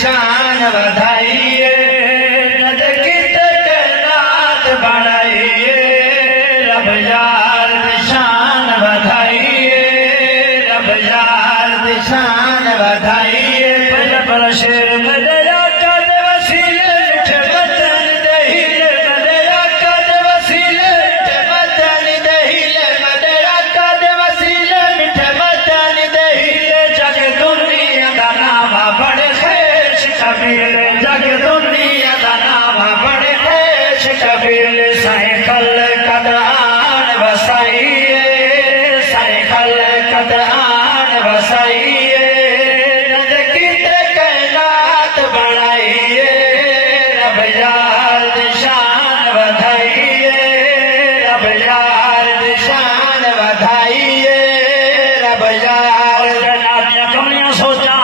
शान वधाइए नद कित कैनात बढ़ाइए रब यार दी शान वधाइए रब यार दी शान वधाइए पर पर शेर मदया कद वसीले मिठे वतन दहीले मदया कद वसीले मिठे वतन दहीले मदया कद वसीले मिठे वतन दहीले जग दुनिया दा नाम बड़े खेश कबीले जग दुनिया दा नाम बड़े खेश कबीले साइकिल कद आन वसाइए साइकिल कद आन वसाइए नद कित कैनात बढ़ाइए रब यार दी शान वधाइए रब यार दी शान वधाइए रब यार जनाब दियां कमलियां सोचा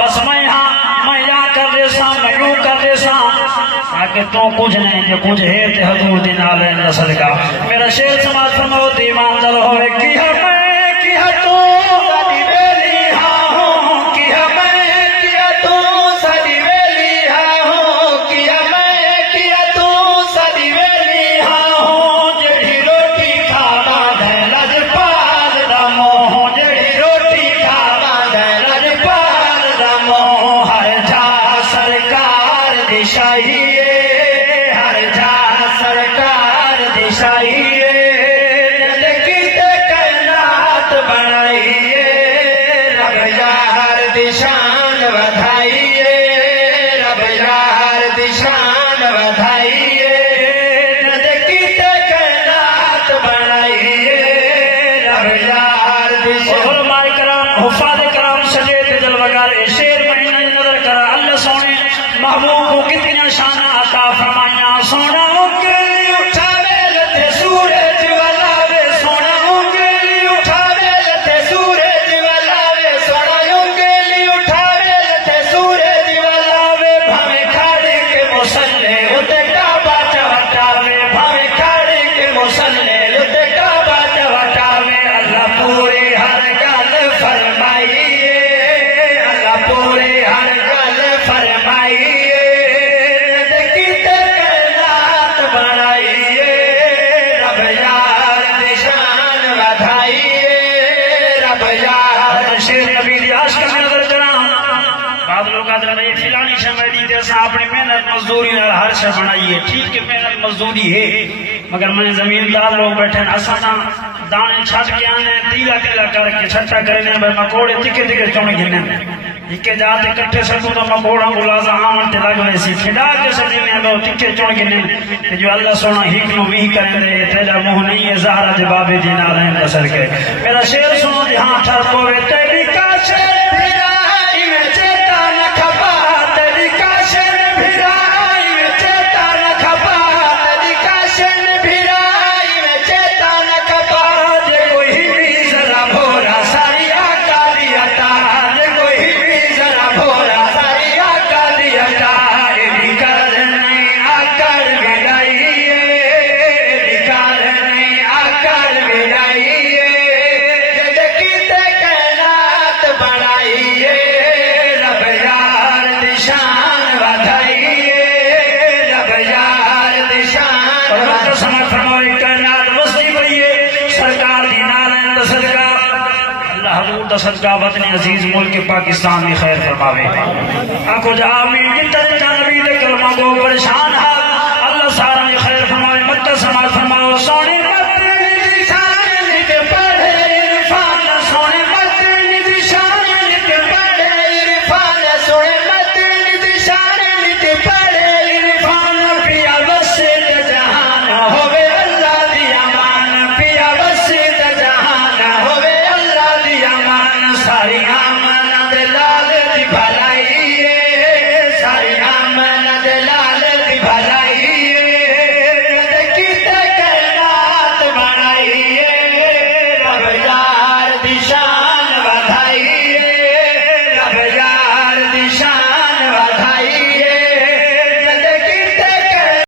बस मैं हाँ मैं या कर दे सा मैं यूं कर दे सा आगे तो कुछ नहीं जो कुछ है ते हजूर दी नाल है सदका मेरा शेर समाज फरमाओ दीवान दल होवे की मैं की तू सदी वेली हाँ हूँ की मैं की तू सदी वेली हाँ हूँ की मैं की तू सदी वेली हाँ हूँ जेड़ी रोटी खावा दे लजपाल दा मोह जेड़ी रोटी खावा दे लजपाल दा मोह हर जा सरकार दिशाइए हर जा सरकार दिशाइए नद कित कैनात बढ़ाइए रब यार दी शान वधाइए रब यार दी शान वधाइए नद कित कैनात बढ़ाइए रब यार दी शान उलमाए कराम हुफ़ाज़ कराम सजेद जलवगार शेर महीना नजर करा अल्लाह सोने महबूब को कितनी शाना अता फरमाया सोना उंगली उठावे लते सूरज वलावे सोना उंगली उठावे लते सूरज वलावे सोना उंगली उठावे लते सूरज वलावे भावे खाड़ी के मुसल्ले उते काबा चवटावे भावे खाड़ी के मुसल्ले उते काबा चवटावे अल्लाह पूरी हर गल फरमाइए अल्लाह पूरी हर गल फरमाइए नद कित कैनात बढ़ाइए रब यार दी शान वधाइए रब यार शेर नबी दी आशिक में नजर करा बाद लोग आदर ये फिलानी शमदी जैसा अपनी मेहनत मजदूरी नाल हर शय बनाइए ठीक है मेहनत मजदूरी है मगर मैं जमींदार लोग बैठे असा ना दाने छट के आने तीला तीला करके छट्टा करने में मकोड़े तिके तिके चुन गिने इके जाते कट्ठे सटू तो मकोड़ा गुलाजा आवन ते लग वैसी खिदा के सदी में लो तिके चुन गिने जो अल्लाह सोना हिक नु भी करेंदे तेरा मुंह नहीं है ज़हरा दे बाबे दी नाल है बसर के मेरा शेर सुनो ध्यान ठर कोवे तेरी काशे भिराई में चेता न खपा तेरी काशे भिराई में चेता न खपा तेरी काशे भिराई में चेता न खपा जे कोई भी जरा भोरा सारिया कालियता जे कोई भी जरा भोरा सारिया कालियता निकाल नहीं आकर विदाइए निकाल नहीं आकर विदाइए जद कित कैनात बढ़ाइए रब यार दी शान वधाइए रब यार दी शान समय फरमाए कैनात वसी भइए सरकार दी नारायण दा सदका अल्लाह हजूर दा सदका वतन अजीज मुल्क पाकिस्तान में खैर फरमावे आखो जा आमीन जिंदा नबी दे कलमा को परेशान